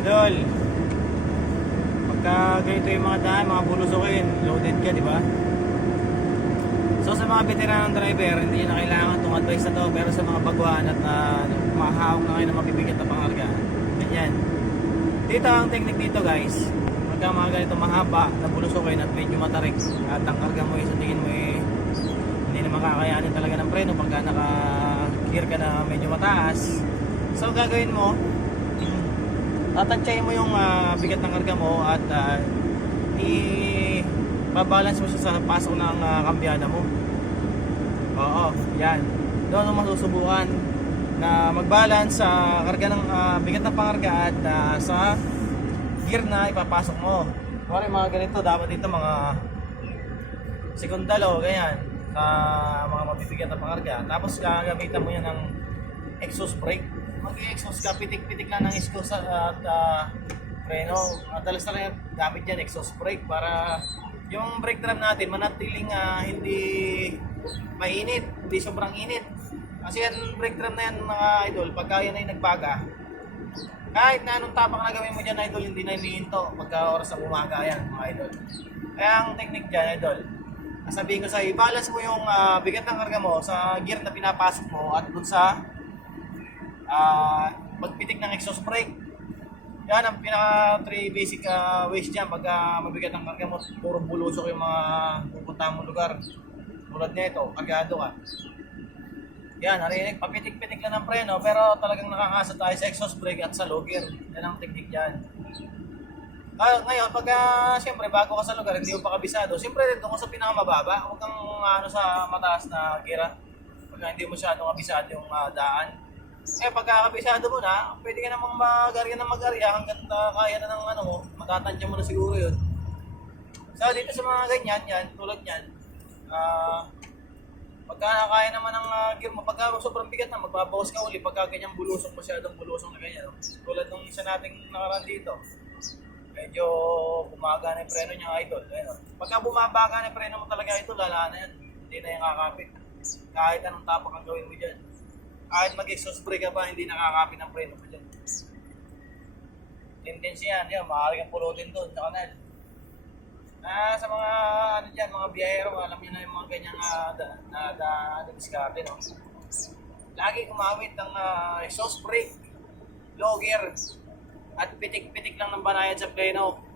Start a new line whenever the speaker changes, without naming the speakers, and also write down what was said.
idol. Pagka ganito yung mga daan, mga bulusukin, loaded ka, di ba? So sa mga veteranong driver, hindi na kailangan itong advice na to. Pero sa mga baguhan at na mahawak na kayo na mabibigyan na pangarga, ganyan. Dito ang technique dito guys, pagka mga ganito mahaba na bulusukin at medyo matarik at ang karga mo isa tingin mo eh, hindi na makakayanin talaga ng preno pagka naka-gear ka na medyo mataas. So gagawin mo, tatansyahin mo yung ah, bigat ng karga mo at ah, i babalance mo siya sa pasok ng ah, kambyada mo. Oo, yan. Doon mo masusubukan na mag-balance sa karga ng ah, bigat ng pangarga at ah, sa gear na ipapasok mo. Kuwari mga ganito, dapat dito mga sekundalo, ganyan, sa mga mabibigat na pangarga. Tapos gagamitan mo yan ng exhaust brake. Mag-exhaust ka, pitik-pitik lang ng exhaust at ah, preno. Madalas na rin gamit yan, exhaust brake para yung brake drum natin manatiling ah, hindi mainit, hindi sobrang init. Kasi yan brake drum na yan mga idol, pagka yan ay nagbaga, kahit na anong tapak na gawin mo dyan idol, hindi na inihinto pagka oras ng umaga yan mga idol. Kaya ang technique dyan idol, sabihin ko sa i-balance mo yung ah, bigat ng karga mo sa gear na pinapasok mo at dun sa ah, pagpitik ng exhaust brake. Yan ang pinaka three basic ah, ways dyan pagka mabigat ang karga puro bulusok yung mga pupuntahan mo lugar. Tulad nito, agado ka. Yan, narinig, papitik-pitik lang ng preno, pero talagang nakakasa tayo sa exhaust brake at sa low gear. Yan ang technique dyan. Ah, ngayon, pagka, siyempre, bago ka sa lugar, hindi mo pa kabisado, siyempre, doon ka sa pinakamababa, huwag kang ano sa mataas na gira. Pagka hindi mo masyadong kabisado yung ah, daan. Eh, pagka kabisado mo na, pwede ka namang mag-arya na mag-arya hanggang ah, kaya na ng ano mo, matatansya mo na siguro yun. So, dito sa mga ganyan, yan, tulad yan, ah, Pagka nakaya naman ng uh, gear mo, pagka sobrang bigat na, magbabawas ka uli. Pagka ganyang bulusong, masyadong bulusong na ganyan. No? Tulad nung isa nating nakaraan dito. Medyo bumaga na yung preno niya, idol. Ayun? Pagka bumaba ka na yung preno mo talaga, idol, lala na yan. Hindi na yung kakapit. Kahit anong tapak ang gawin mo dyan. Kahit mag-exhaust brake ka pa, hindi nakakapit ang preno mo dyan. Tendency yan, yan, maaari kang pulutin doon sa kanal. Ah, sa mga ano diyan, mga biyahero, alam niyo na yung mga ganyang uh, da, na da, da, diskarte, no? Lagi gumamit ng ah, exhaust brake, low gear, at pitik-pitik lang ng banayad sa pleno.